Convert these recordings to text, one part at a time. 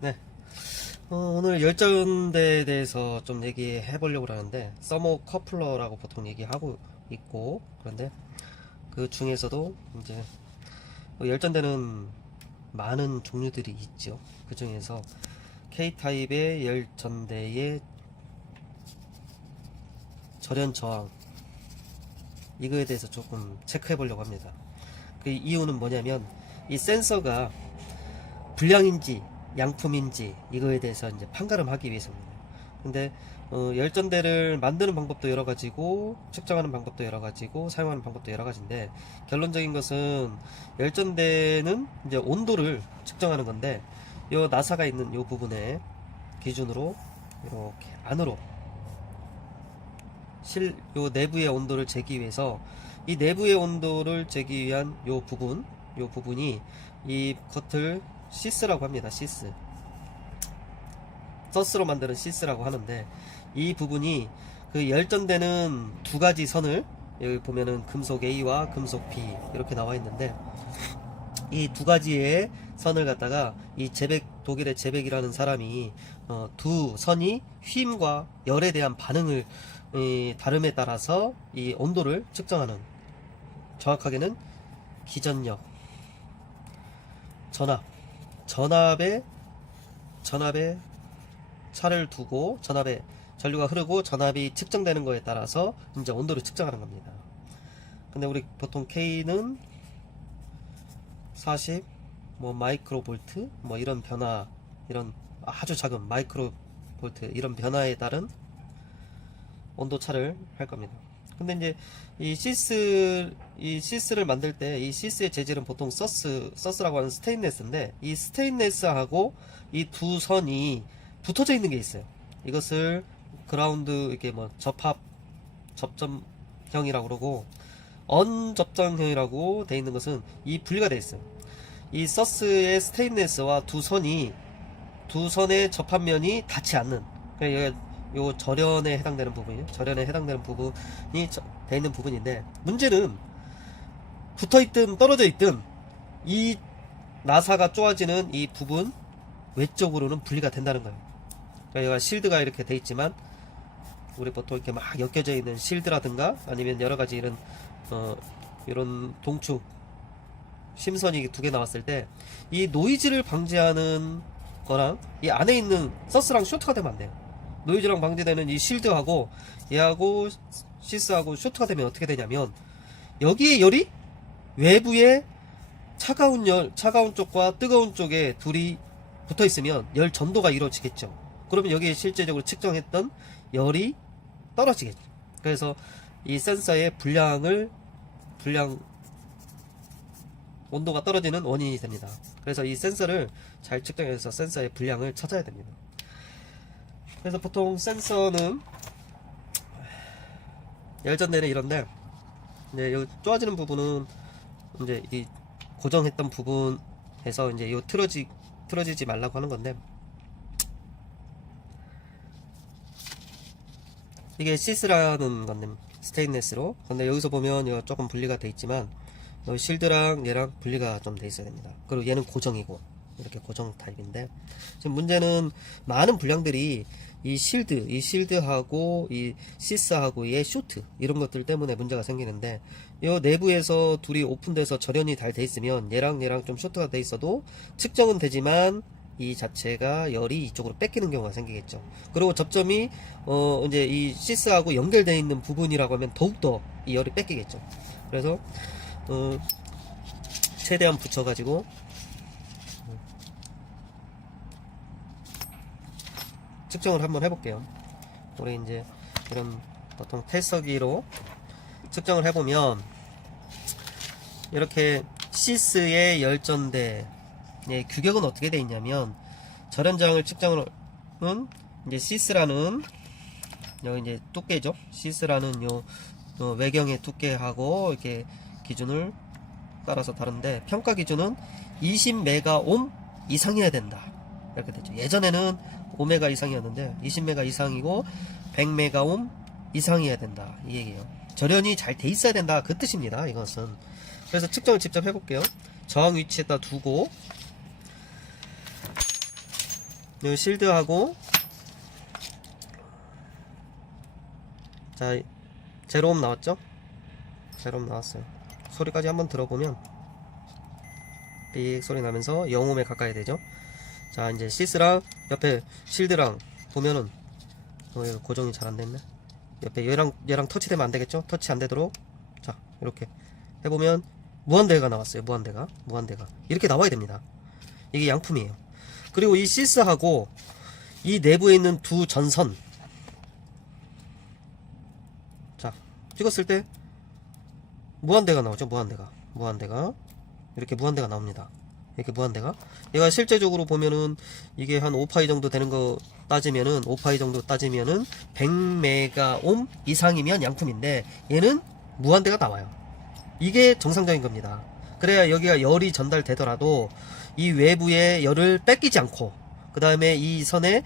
네. 오늘 열전대에 대해서 좀 얘기해 보려고 하는데, 서머 커플러라고 보통 얘기하고 있고, 그런데 그 중에서도 이제 열전대는 많은 종류들이 있죠. 그 중에서 K타입의 열전대의 절연 저항, 이거에 대해서 조금 체크해 보려고 합니다. 그 이유는 뭐냐면, 이 센서가 불량인지 양품인지 이거에 대해서 이제 판가름하기 위해서입니다. 근데 열전대를 만드는 방법도 여러 가지고 측정하는 방법도 여러 가지고 사용하는 방법도 여러 가지인데, 결론적인 것은 열전대는 이제 온도를 측정하는 건데, 요 나사가 있는 요 부분에 기준으로 이렇게 안으로 요 내부의 온도를 재기 위해서, 이 내부의 온도를 재기 위한 요 부분이 이 겉을 시스라고 합니다. 시스. 서스로 만드는 시스라고 하는데, 이 부분이 그 열전되는 두 가지 선을, 여기 보면은 금속 A와 금속 B 이렇게 나와 있는데, 이 두 가지의 선을 갖다가 이 독일의 제백이라는 사람이 두 선이 휨과 열에 대한 반응을, 다름에 따라서 이 온도를 측정하는, 정확하게는 기전력, 전압에 차를 두고 전압에 전류가 흐르고 전압이 측정되는 거에 따라서 이제 온도를 측정하는 겁니다. 근데 우리 보통 K는 40 마이크로 볼트 이런 변화, 이런 아주 작은 마이크로 볼트 이런 변화에 따른 온도 차를 할 겁니다. 근데 이제 이 시스를 만들 때 이 시스의 재질은 보통 서스라고 하는 스테인레스인데, 이 스테인레스하고 이 두 선이 붙어져 있는 게 있어요. 이것을 그라운드, 이렇게 접점형이라고 그러고, 언접점형이라고 돼 있는 것은 이 분리가 돼 있어요. 이 서스의 스테인레스와 두 선의 접합면이 닿지 않는, 그러니까 요 절연에 해당되는 부분이 돼 있는 부분인데, 문제는 붙어있든 떨어져 있든 이 나사가 쪼아지는 이 부분 외쪽으로는 분리가 된다는 거예요. 그러니까 얘가 실드가 이렇게 돼 있지만, 우리 보통 이렇게 막 엮여져 있는 실드라든가 아니면 여러 가지 이런 동축 심선이 두 개 나왔을 때, 이 노이즈를 방지하는 거랑 이 안에 있는 서스랑 쇼트가 되면 안 돼요. 노이즈랑 방지되는 이 실드하고 얘하고 시스하고 쇼트가 되면 어떻게 되냐면, 여기에 열이 외부에 차가운 쪽과 뜨거운 쪽에 둘이 붙어 있으면 열 전도가 이루어지겠죠. 그러면 여기에 실제적으로 측정했던 열이 떨어지겠죠. 그래서 이 센서의 온도가 떨어지는 원인이 됩니다. 그래서 이 센서를 잘 측정해서 센서의 불량을 찾아야 됩니다. 그래서 보통 센서는 열전대는 이런데, 이제 여기 쪼아지는 부분은 이제 이 고정했던 부분에서 이제 요 틀어지지 말라고 하는 건데, 이게 시스라는 건데 스테인레스로. 근데 여기서 보면 이거 조금 분리가 돼 있지만, 여기 실드랑 얘랑 분리가 좀 돼 있어야 됩니다. 그리고 얘는 고정이고, 이렇게 고정 타입인데, 지금 문제는 많은 불량들이 이 실드하고 이 시스하고의 쇼트 이런 것들 때문에 문제가 생기는데, 이 내부에서 둘이 오픈돼서 절연이 잘 돼 있으면 얘랑 좀 쇼트가 돼 있어도 측정은 되지만 이 자체가 열이 이쪽으로 뺏기는 경우가 생기겠죠. 그리고 접점이 이제 이 시스하고 연결되어 있는 부분이라고 하면 더욱더 이 열이 뺏기겠죠. 그래서 최대한 붙여가지고 측정을 한번 해볼게요. 우리 이제 이런 보통 텔서기로 측정을 해보면, 이렇게 시스의 열전대 규격은 어떻게 되어 있냐면, 절연저항을 측정은 이제 시스라는 여기 이제 두께죠. 시스라는 요 외경의 두께하고 이렇게 기준을 따라서 다른데, 평가 기준은 20메가옴 이상이어야 된다, 이렇게 되죠. 예전에는 5메가 이상이었는데 20메가 이상이고 100메가옴 이상이어야 된다, 이 얘기예요. 절연이 잘 돼 있어야 된다, 그 뜻입니다, 이것은. 그래서 측정을 직접 해볼게요. 저항 위치에다 두고 이 실드하고 자 제로옴 나왔죠? 제로옴 나왔어요. 소리까지 한번 들어보면 삑 소리 나면서 0옴에 가까이 되죠. 자 이제 시스랑 옆에 실드랑 보면은 이거 고정이 잘 안됐네. 옆에 얘랑 터치되면 안되겠죠? 터치 안되도록 자 이렇게 해보면 무한대가 나왔어요. 무한대가 이렇게 나와야 됩니다. 이게 양품이에요. 그리고 이 시스하고 이 내부에 있는 두 전선 자 찍었을 때 무한대가 나오죠. 무한대가 이렇게 무한대가 나옵니다. 이렇게 무한대가 얘가 실제적으로 보면은 이게 한 5파이 정도 되는 거 따지면은 5파이 정도 따지면은 100메가옴 이상이면 양품인데 얘는 무한대가 나와요. 이게 정상적인 겁니다. 그래야 여기가 열이 전달되더라도 이 외부에 열을 뺏기지 않고 그 다음에 이 선에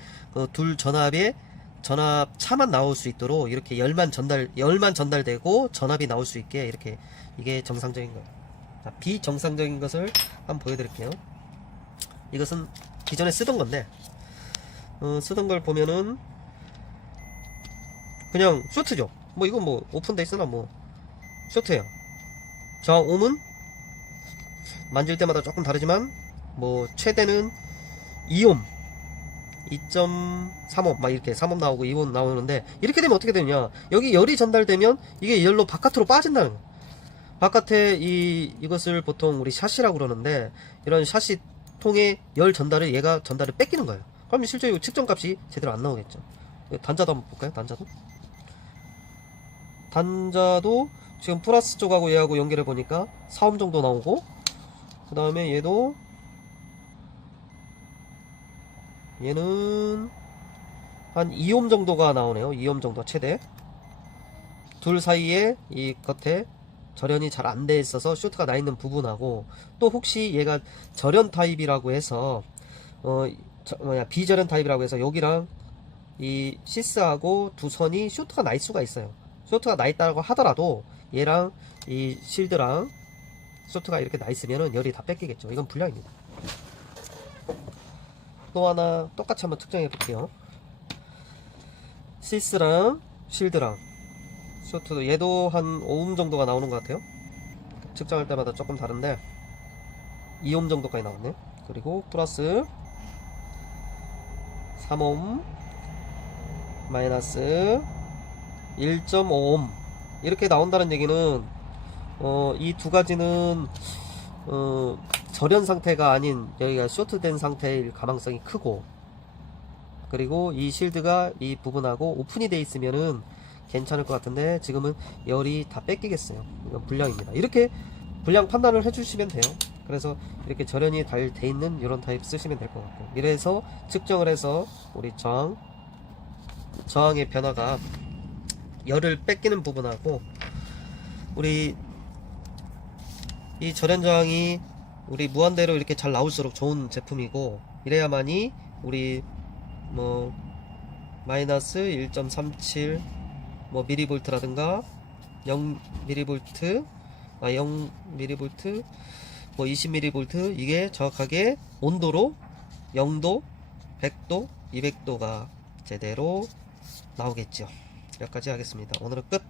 둘 전압에 전압차만 나올 수 있도록 이렇게 열만 전달되고 전압이 나올 수 있게 이렇게 이게 정상적인 거예요. 자, 비정상적인 것을 한번 보여드릴게요. 이것은 기존에 쓰던 건데 쓰던 걸 보면은 그냥 쇼트죠. 뭐 이건 뭐 오픈돼 있으나 뭐 쇼트예요. 저음은 만질 때마다 조금 다르지만 뭐 최대는 2옴 2.3옴 막 이렇게 3옴 나오고 2옴 나오는데 이렇게 되면 어떻게 되느냐, 여기 열이 전달되면 이게 열로 바깥으로 빠진다는 거예요. 바깥에 이것을 보통 우리 샤시라고 그러는데 이런 샤시 통에 열 전달을 얘가 전달을 뺏기는 거예요. 그럼 실제 이 측정값이 제대로 안 나오겠죠. 단자도 한번 볼까요? 단자도 지금 플러스 쪽하고 얘하고 연결해 보니까 4옴 정도 나오고 그 다음에 얘는 한 2옴 정도가 나오네요. 2옴 정도 최대. 둘 사이에 이 겉에 절연이 잘 안 돼 있어서 쇼트가 나 있는 부분하고 또 혹시 얘가 절연 타입이라고 해서 비절연 타입이라고 해서 여기랑 이 시스하고 두 선이 쇼트가 날 수가 있어요. 쇼트가 나 있다고 하더라도 얘랑 이 실드랑 쇼트가 이렇게 나 있으면은 열이 다 뺏기겠죠. 이건 불량입니다. 또 하나 똑같이 한번 측정해 볼게요. 시스랑 실드랑 쇼트도 얘도 한 5옴 정도가 나오는 것 같아요. 측정할 때마다 조금 다른데 2옴 정도까지 나왔네. 그리고 플러스 3옴 마이너스 1.5옴 이렇게 나온다는 얘기는 이 두 가지는 절연 상태가 아닌 여기가 쇼트된 상태일 가망성이 크고, 그리고 이 실드가 이 부분하고 오픈이 돼 있으면은 괜찮을 것 같은데 지금은 열이 다 뺏기겠어요. 이건 불량입니다. 이렇게 불량 판단을 해주시면 돼요. 그래서 이렇게 절연이 잘 돼 있는 이런 타입 쓰시면 될 것 같고, 이래서 측정을 해서 우리 저항의 변화가 열을 뺏기는 부분하고 우리 이 절연 저항이 우리 무한대로 이렇게 잘 나올수록 좋은 제품이고, 이래야만이 우리 뭐 마이너스 1.37 뭐 미리볼트라든가 0mV, 0mV, 뭐 20mV 이게 정확하게 온도로 0도, 100도, 200도가 제대로 나오겠죠. 여기까지 하겠습니다. 오늘은 끝.